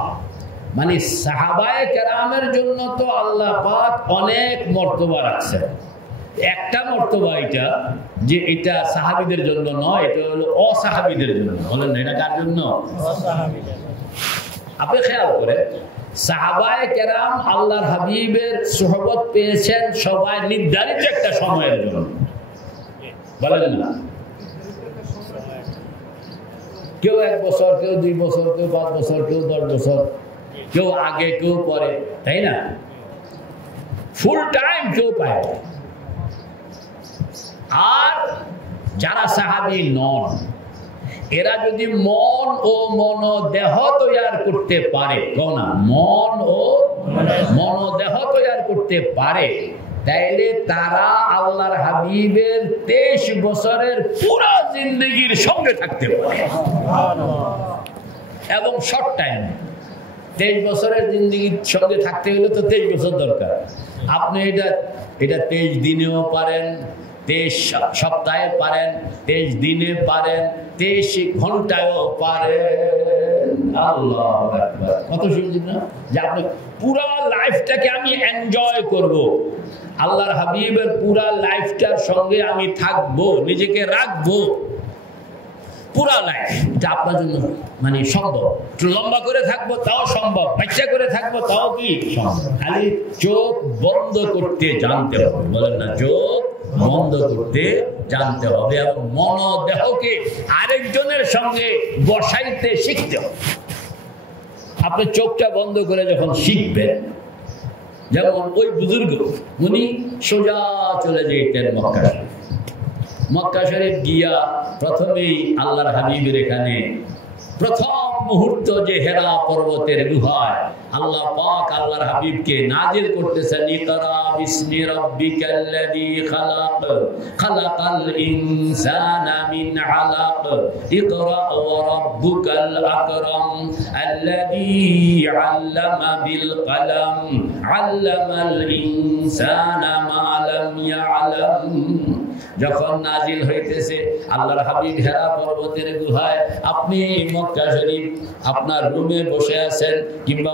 মানে সাহাবায়ে কেরামের জন্য তো আল্লাহ পাক অনেক মর্তবা রাখছেন। একটা মর্তবা এটা যে এটা সাহাবীদের জন্য নয়, এটা হলো অসাহাবীদের জন্য। বলেন এটা কার জন্য? অসাহাবীদের। আপনি খেয়াল করেন, সাহাবায়ে কেরাম আল্লাহর হাবিবের সুহবত পেয়েছেন সবাই নির্ধারিত একটা সময়ের জন্য, বলেন না? কেউ 1 বছর, কেউ 2 বছর, কেউ 5 বছর, কেউ 10 বছর, কেউ আগে কেউ পরে, তাই না? ফুল টাইম কেউ পায়। আর যারা সাহাবী নন, এরা যদি মন ও মনোদেহ তৈয়ার করতে পারে, না মন ও মনোদেহ তৈয়ার করতে পারে, তাইলে তারা আল্লাহর হাবিবের 23 বছরের পুরো জিন্দেগির সঙ্গে থাকতে পারে, এবং শর্ট টাইম। 23 বছরের জিন্দেগির সঙ্গে থাকতে হলে তো 23 বছর দরকার। আপনি এটা 23 দিনেও পারেন, 23 সপ্তাহে পারেন, 23 দিনে পারেন, 23 ঘন্টায়ও পারেন। আল্লাহু আকবার, কত সুন্দর না? যে আপনি পুরো লাইফটাকে আমি এনজয় করব, আল্লাহর হাবিবের পুরা লাইফটার সঙ্গে আমি থাকবো, নিজেকে রাখবো পুরা লাইফ, এটা আপনার জন্য মানে সম্ভব। একটু লম্বা করে থাকবো তাও সম্ভব, বাচ্চা করে থাকবো তাও কি সম্ভব। খালি চোখ বন্ধ করতে জানতে হবে, বলেন না, চোখ বন্ধ করতে জানতে হবে এবং মন দেহকে আরেকজনের সঙ্গে বসাইতে শিখতে হবে। আপনি চোখটা বন্ধ করে যখন শিখবেন, যেমন ওই বুজুর্গ উনি সোজা চলে যেতেন মক্কা শরীফ। মক্কা শরীফ গিয়া প্রথমেই আল্লাহর হাবিবের এখানে প্রথম মুহূর্ত যে হেরা পর্বতের গুহায় আল্লাহ পাক আল্লাহর হাবিবকে নাজিল করতেছেন, ইকরা বিসমি রাব্বিকাল্লাযী খালাক, খালাকাল ইনসানা মিন আলাক, ইকরা ওয়া রাব্বুকাল আকরাম, আল্লাযী আল্লামা বিল কলম, আল্লামাল ইনসানা মা লাম ইয়ালাম। যখন নাজিল হইতেছে আল্লাহর হাবিব হেরা পর্বতের গুহায়, আপনি মক্কা শরীফ আপনার রুমে বসে আছেন কিংবা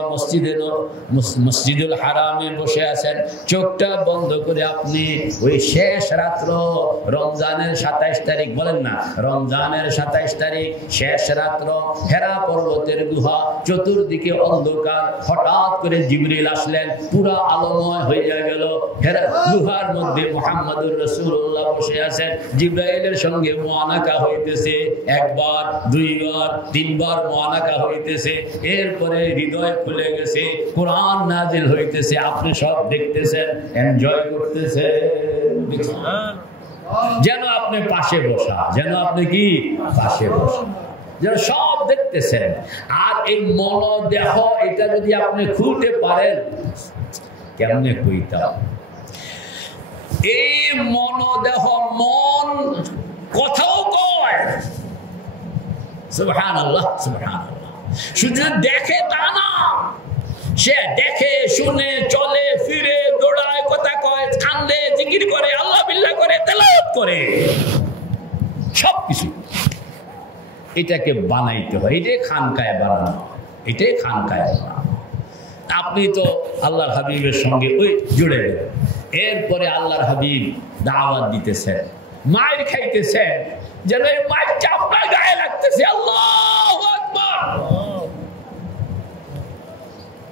মসজিদুল হারামে বসে আছেন, চোখটা বন্ধ করে আপনি ওই শেষ রাত্র রমজানের 27 তারিখ, বলেন না, রমজানের 27 তারিখ শেষ রাত্র হেরা পর্বতের গুহা, চতুর্দিকে অন্ধকার, হঠাৎ করে জিবরিল আসলেন, পুরা আলোময় হয়ে গেল। হেরা গুহার মধ্যে মুহাম্মদুর রাসূলুল্লাহ বসে আছেন, জিবরাইলের সঙ্গে মুআনাকা হইতেছে, একবার, দুইবার, তিনবার মুআনাকা হইতেছে। এরপরে হৃদয় খুলে গেছে, কোরআন নাজিল হইতেছে, আপনি সব দেখতেছেন, এনজয় করতেছেন, যেন আপনি পাশে বসা, যেন আপনি কি পাশে বসা, যেন সব দেখতেছেন। আর এই মন দেহ এটা যদি আপনি খুলতে পারেন, কেমনে কইতাম, এই মন দেহ, মন কথাও কয়, সুবহানাল্লাহ সুবহানাল্লাহ, শুধু দেখে তা না, সে দেখে শুনে চলে ফিরে, দৌড়ায়, কথা কয়, কান্দে, জিকির করে, আল্লাহ বিল্লাহ করে, তেলাওয়াত করে, সবকিছু। এটাকে বানাইতে হয়, এটাই খানকায় বানানো, এটাই খানকায় বানানো। আপনি তো আল্লাহর হাবিবের সঙ্গে ওই জুড়ে গেলেন, এরপরে আল্লাহর হাবিব দাওয়াত দিতেছেন, মায়ের খাইতেছেন, যেন এই মায়েরটা আপনার গায়ে লাগতেছে। আল্লাহু আকবার।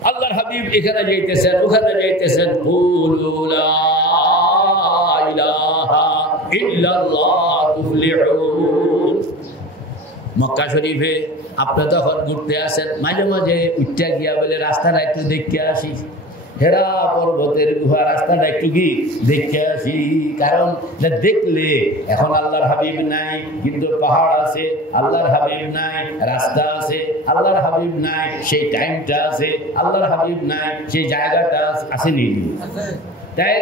আল্লাহর হাবিব এখানে যাইতেছেন, ওখানে যাইতেছেন, কুলু লা ইলাহা ইল্লাল্লাহ তুফলিহুন। মক্কা শরীফে আপনি তখন ঘুরতে আসেন, মাঝে মাঝে উঠতে গিয়া বলে রাস্তাটা একটু দেখতে আসি, হেরা পর্বতের গুহা রাস্তাটা একটু কি দেখে আসি, কারণ দেখলে এখন আল্লাহর হাবিব নাই, কিন্তু পাহাড় আছে, আল্লাহর হাবিব নাই, রাস্তা আছে, আল্লাহর হাবিব নাই, সেই টাইমটা আছে, আল্লাহর হাবিব নাই, সেই জায়গাটা আসেনি। তাই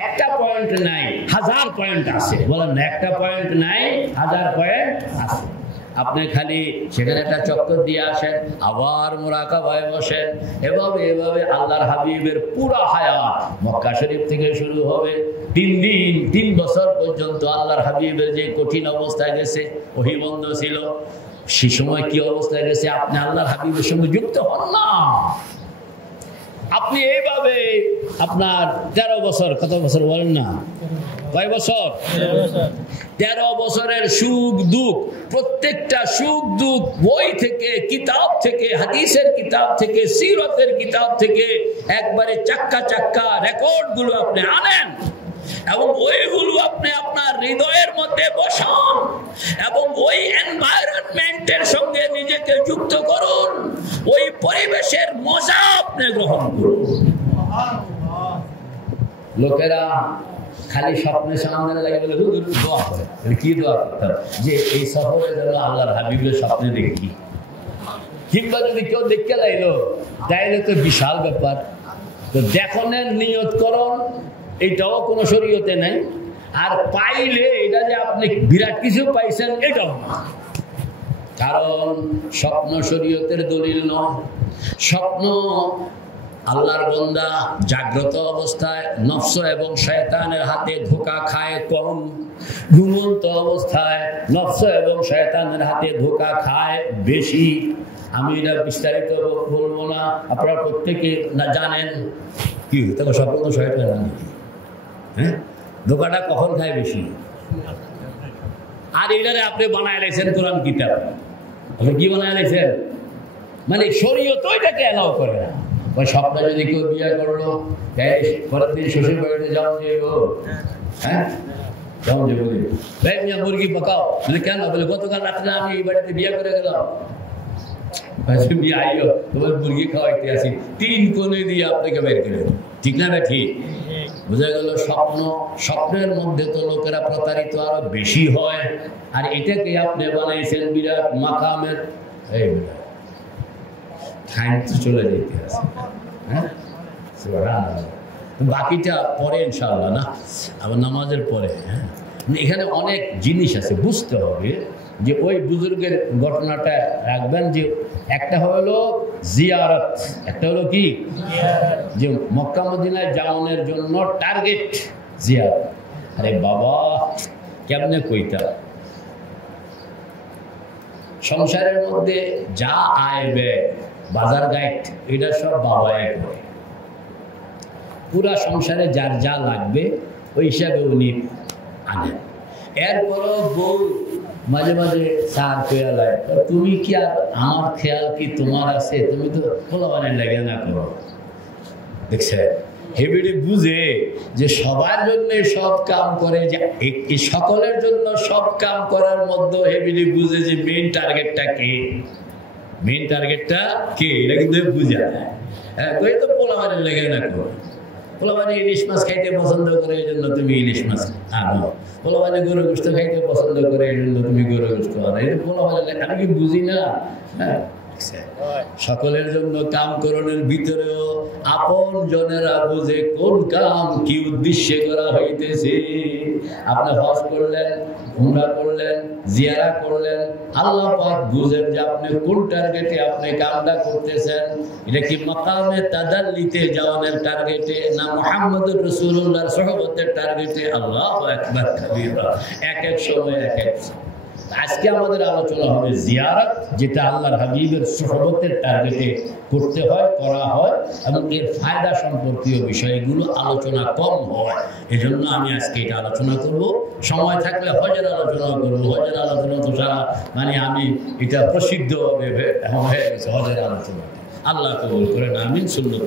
একটা পয়েন্ট নাই, 1000 পয়েন্ট আছে, বলেন না, একটা পয়েন্ট নাই, 1000 পয়েন্ট আছে। আপনি খালি সেখানে একটা চক্কর দিয়ে আসেন, আবার মুরাকাবায় বসেন, এভাবে এভাবে আল্লাহর হাবিবের পুরা হায়াত মক্কা শরীফ থেকে শুরু হবে। 3 বছর পর্যন্ত আল্লাহর হাবিবের যে কঠিন অবস্থায় গেছে, ওহী বন্ধ ছিল, সে সময় কি অবস্থায় গেছে, আপনি আল্লাহর হাবিবের সঙ্গে যুক্ত হন না। আপনি এইভাবে আপনার 13 বছর, কত বছর বলেন না, কয় বছর, 13 বছরের সুখ দুঃখ, প্রত্যেকটা সুখ দুঃখ বই থেকে, কিতাব থেকে, হাদিসের কিতাব থেকে, সিরতের কিতাব থেকে একবারে চাক্কা চাক্কা রেকর্ড গুলো আপনি আনেন এবং ওইগুলো আপনি আপনার হৃদয়ের মধ্যে বসান এবং ওই এনভায়রনমেন্টের সঙ্গে নিজেকে যুক্ত করুন, ওই পরিবেশের মজা আপনি গ্রহণ করুন। লোকেরা খালি স্বপ্নের সামনে লাগে বলে দোয়া করে, কি দোয়া করতে হবে, যে এই সফরে যেন আল্লাহর হাবিবের স্বপ্নে দেখি, কিংবা যদি কেউ দেখতে লাইলো তাইলে তো বিশাল ব্যাপার। তো দেখনের নিয়ত করুন, এটাও কোনো শরীয়তে নাই। আর পাইলে এটা যে আপনি বিরাট কিছু পাইছেন এটাও না, কারণ স্বপ্ন শরীয়তের দলিল নয়। স্বপ্ন আল্লাহর বান্দা জাগ্রত অবস্থায় নফস এবং শয়তানের হাতে ধোঁকা খায় কম, ঘুমন্ত অবস্থায় নফস এবং শয়তানের হাতে ধোঁকা খায় বেশি। আমি এটা বিস্তারিত বলবো না, আপনারা প্রত্যেকে না জানেন কি তখন স্বপ্ন শয়তান হ্যাঁ, ধোকাটা কখন খায় বেশি? আর এটারে আপনি বানায় রেখেছেন কোরআন কিতাব। আপনি কি বানায় রেখেছেন? মানে শরীয়ত এটাকে অ্যালাউ করে না। ওই স্বপ্নে যদি কেউ বিয়ে করলো, পরের দিন শ্বশুর বাড়িতে যাওয়া যাইব, হ্যাঁ যেমন যে বলি মুরগি পাকাও, বলে কেন? বলে গতকাল রাত্রে আমি এই বাড়িতে বিয়ে করে গেলাম, আইও তোমার মুরগি খাওয়াইতে আসি, 3 কোণে দিয়ে আপনাকে বের করে। ঠিক না? ঠিক বোঝা গেল। স্বপ্নের মধ্যে তো লোকেরা প্রতারিত আরো বেশি হয়, আর এটাকে আপনি বানাইছেন বিরাট মাকামের। এই টাইম তো চলে যেতে আছে, হ্যাঁ বাকিটা পরে ইনশাআল্লাহ, না আবার নামাজের পরে। হ্যাঁ, এখানে অনেক জিনিস আছে, বুঝতে হবে যে ওই বুজুর্গের ঘটনাটা রাখবেন। যে একটা হলো জিয়ারত, একটা হলো কি যে মক্কা মদিনায় যাওয়ানোর জন্য টার্গেট জিয়ারত। আরে বাবা কেমনে কইতা, সংসারের মধ্যে যা আয় ব্যয়, বাজার গাইড, এটা সব বাবায় করে। পুরা সংসারে যার যা লাগবে ওই হিসাবে উনি আনেন। এরপরও বউ মাঝে মাঝে সার খেয়ালায়, তুমি কি আর আমার খেয়াল কি তোমার আছে? তুমি তো খোলাবানের লাগে না করো। দেখছে হেবিডি বুঝে যে সবার জন্য সব কাম করে, যে সকলের জন্য সব কাম করার মধ্যে হেবিডি বুঝে যে মেইন টার্গেটটা কে, মেইন টার্গেটটা কে, এটা কিন্তু বুঝা যায়। হ্যাঁ, কই তো পোলাবানের লেগে না করো। পোলাবানি ইলিশ মাছ খাইতে পছন্দ করে, এই জন্য তুমি ইলিশ মাছ আনো। পোলাবানি গরু গোস্ত খাইতে পছন্দ করে, এই জন্য তুমি গরু গোস্ত আনো। এটা পোলাবানি, আমি কি বুঝি না? হ্যাঁ, সকলের জন্য কাম করণের ভিতরেও আপন জনেরা বুঝে কোন কাম কি উদ্দেশ্যে করা হইতেছে। আপনি হজ করলেন, উমরা করলেন, জিয়ারা করলেন, আল্লাহ পাক বুঝেন যে আপনি কোন টার্গেটে আপনি কামটা করতেছেন। এটা কি মাকামে তাদাল্লিতে যাওয়ানোর টার্গেটে, না মুহাম্মদুর রাসূলুল্লাহর সুহবতের টার্গেটে? আল্লাহু আকবার কাবীরা। এক এক সময় এক এক। আজকে আমাদের আলোচনা হবে জিয়ারত, যেটা আল্লাহর হাবিবের সুহবতের টার্গেটে করতে হয়, করা হয়, এবং এর ফায়দা সম্পর্কীয় বিষয়গুলো আলোচনা কম হয়। এজন্য আমি আজকে এটা আলোচনা করব। সময় থাকলে হজের আলোচনা করব। হজের আলোচনা তো সারা মানে আমি এটা প্রসিদ্ধ হয়ে গেছে হজের আলোচনা। আল্লাহ কবুল করেন, আমিন। সুন্নাত